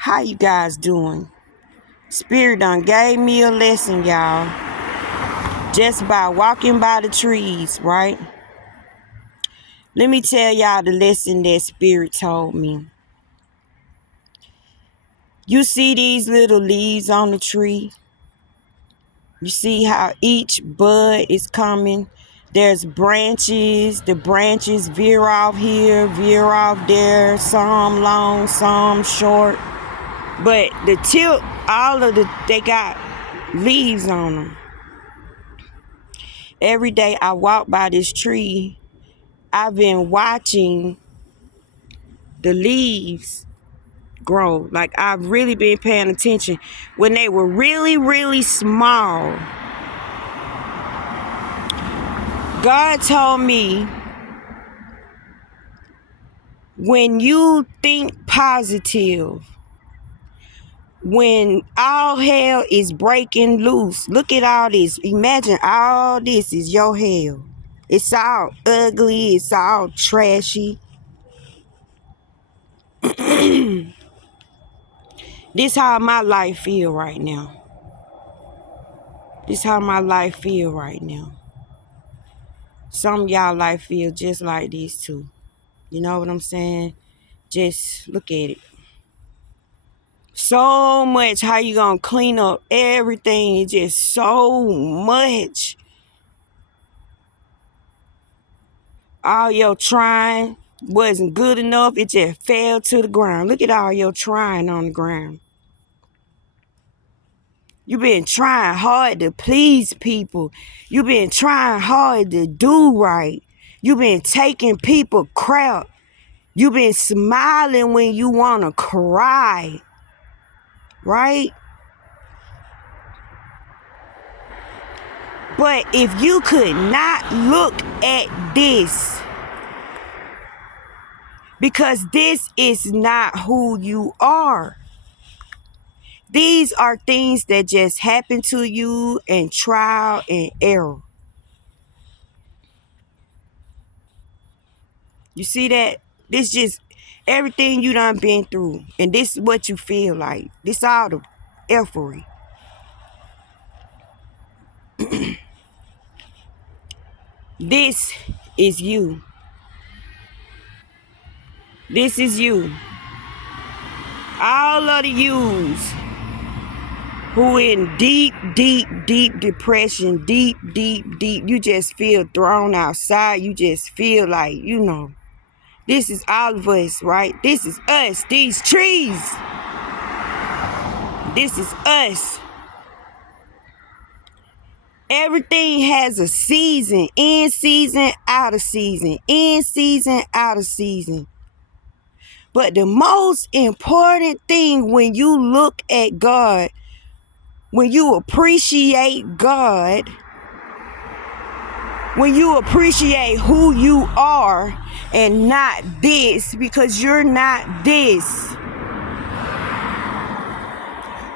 How you guys doing? Spirit done gave me a lesson, y'all. Just by walking by the trees, right? Let me tell y'all the lesson that Spirit told me. You see these little leaves on the tree? You see how each bud is coming? There's branches. The branches veer off here, veer off there. Some long, some short. But the tip, they got leaves on them. Every day I walk by this tree, I've been watching the leaves grow. Like, I've really been paying attention. When they were really, really small, God told me, when you think positive, when all hell is breaking loose, look at all this. Imagine all this is your hell. It's all ugly. It's all trashy. This how my life feel right now. This how my life feel right now. Some of y'all life feel just like this too. You know what I'm saying? Just look at it. So much. How you gonna clean up everything? It's just so much. All your trying wasn't good enough. It just fell to the ground. Look at all your trying on the ground. You've been trying hard to please people. You've been trying hard to do right. You've been taking people crap. You've been smiling when you want to cry. Right? But if you could not look at this, because this is not who you are. These are things that just happen to you in trial and error. You see that? This just everything you done been through. And this is what you feel like. This all the effery. This is you. This is you. All of the yous who in deep, deep, deep depression, deep, deep, deep. You just feel thrown outside. You just feel like, this is all of us, right? This is us, these trees. This is us. Everything has a season. In season, out of season. In season, out of season. But the most important thing when you look at God, when you appreciate God, when you appreciate who you are and not this, because you're not this.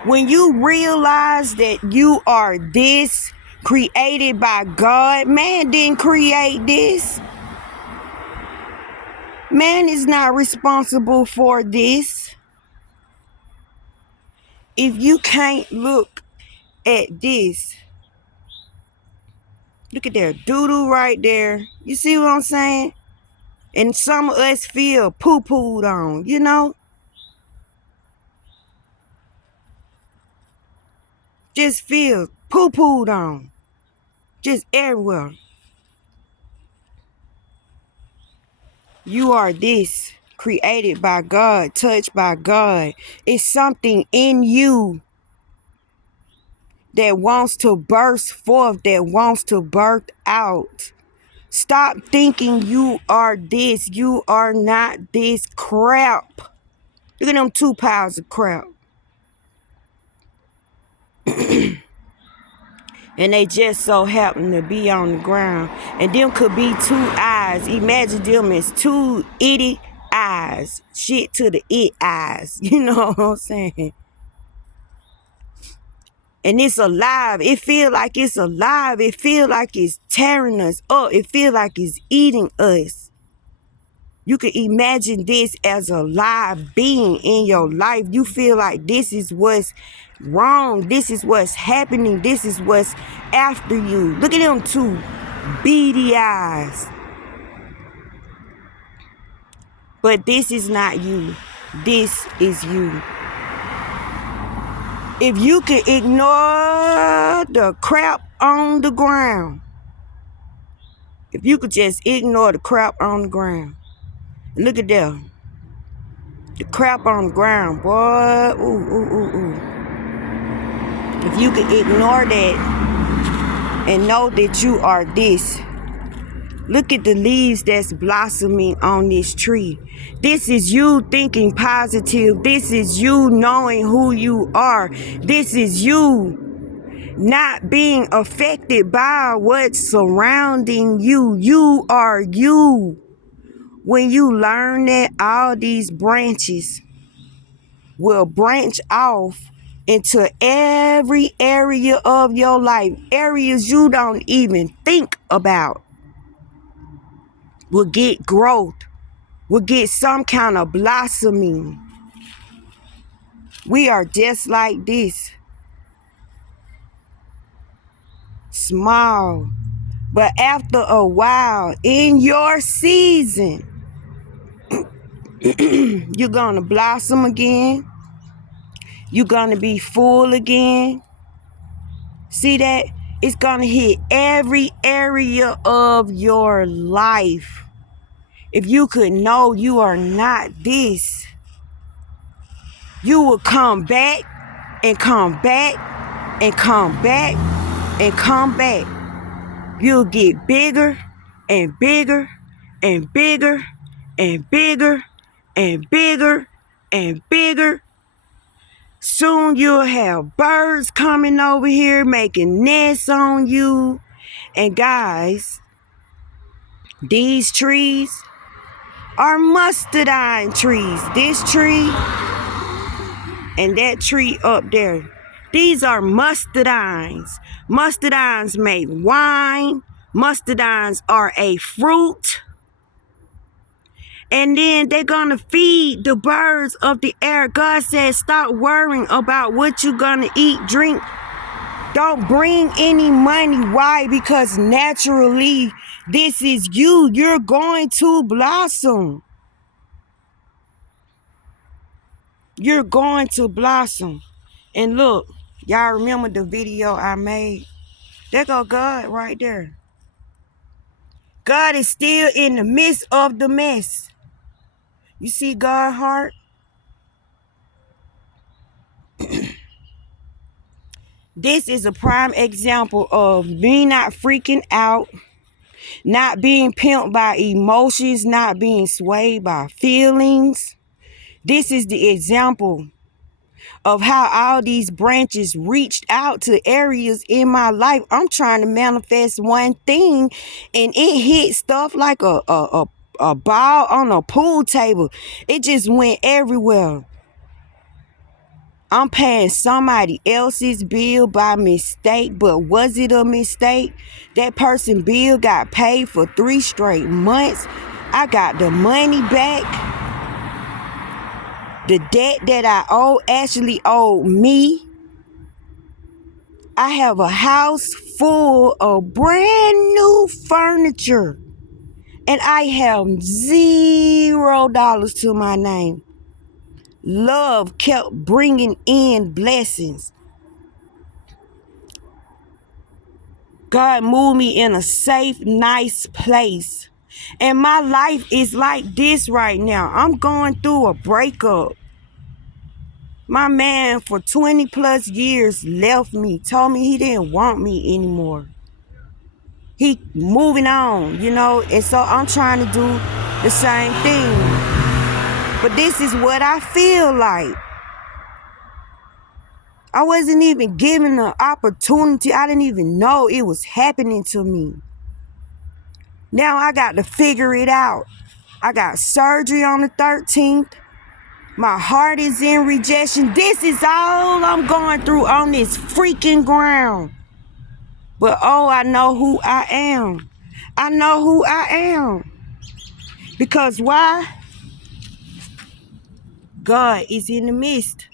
When you realize that you are this, created by God, man didn't create this. Man is not responsible for this. If you can't look at this, look at that doo-doo right there. You see what I'm saying? And some of us feel poo-pooed on, Just feel poo-pooed on. Just everywhere. You are this, created by God, touched by God. It's something in you that wants to burst forth, that wants to birth out. Stop thinking you are this. You are not this crap. Look at them 2 piles of crap. And they just so happen to be on the ground. And them could be 2 eyes. Imagine them as 2 itty eyes. Shit to the it eyes. You know what I'm saying? And it's alive. It feel like it's alive. It feel like it's tearing us up. It feel like it's eating us. You can imagine this as a live being in your life. You feel like this is what's wrong. This is what's happening. This is what's after you. Look at them two beady eyes. But this is not you. This is you. If you can ignore the crap on the ground, if you could just ignore the crap on the ground, look at that. The crap on the ground, boy. Ooh, ooh, ooh, ooh. If you can ignore that and know that you are this. Look at the leaves that's blossoming on this tree. This is you thinking positive. This is you knowing who you are. This is you not being affected by what's surrounding you. You are you. When you learn that, all these branches will branch off into every area of your life. Areas you don't even think about will get growth, will get some kind of blossoming. We are just like this. Small. But after a while, in your season, you're going to blossom again. You're going to be full again. See that? It's going to hit every area of your life. If you could know you are not this, you will come back and come back and come back and come back. You'll get bigger and bigger and bigger and bigger and bigger and bigger. Soon you'll have birds coming over here making nests on you. And guys, these trees are mustardine trees. This tree and that tree up there. These are mustardines. Mustardines make wine. Mustardines are a fruit. And then they're going to feed the birds of the air. God says, stop worrying about what you're going to eat, drink. Don't bring any money. Why? Because naturally, this is you. You're going to blossom. You're going to blossom. And look, y'all remember the video I made? There go God right there. God is still in the midst of the mess. You see God's heart? This is a prime example of me not freaking out, not being pimped by emotions, not being swayed by feelings. This is the example of how all these branches reached out to areas in my life. I'm trying to manifest one thing, and it hit stuff like a ball on a pool table. It just went everywhere. I'm paying somebody else's bill by mistake, but was it a mistake? That person's bill got paid for 3 straight months. I got the money back. The debt that I owe actually owed me. I have a house full of brand new furniture, and I have $0 to my name. Love kept bringing in blessings. God moved me in a safe, nice place. And my life is like this right now. I'm going through a breakup. My man for 20 plus years left me, told me he didn't want me anymore. He moving on, you know, and so I'm trying to do the same thing. But this is what I feel like. I wasn't even given the opportunity. I didn't even know it was happening to me. Now I got to figure it out. I got surgery on the 13th. My heart is in rejection. This is all I'm going through on this freaking ground. But oh, I know who I am. I know who I am. Because why? God is in the midst.